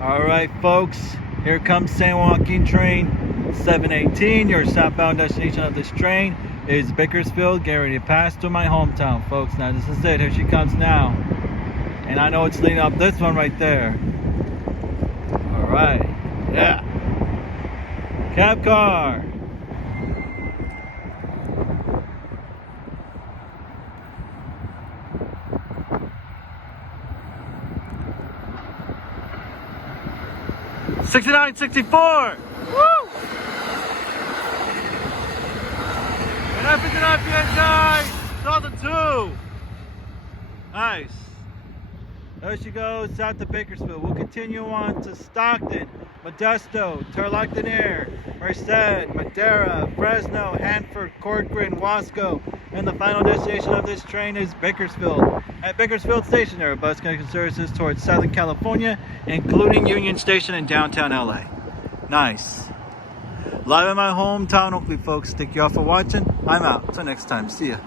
All right, folks, here comes San Joaquin train 718. Your southbound destination of this train is Bakersfield. Get ready to pass through my hometown, folks. Now, this is it. Here she comes now. And I know it's leading up this one right there. All right. Yeah. Cabcar. '69, '64. Woo! And F59 PHI 2002. Nice. There she goes south to Bakersfield. We'll continue on to Stockton, Modesto, Turlock-Deneer, Merced, Madera, Fresno, Hanford, Corcoran, Wasco, and the final destination of this train is Bakersfield. At Bakersfield Station, there are bus connecting services towards Southern California, including Union Station in downtown LA. Nice. Live in my hometown, Oakley, folks. Thank you all for watching. I'm out. Till next time. See ya.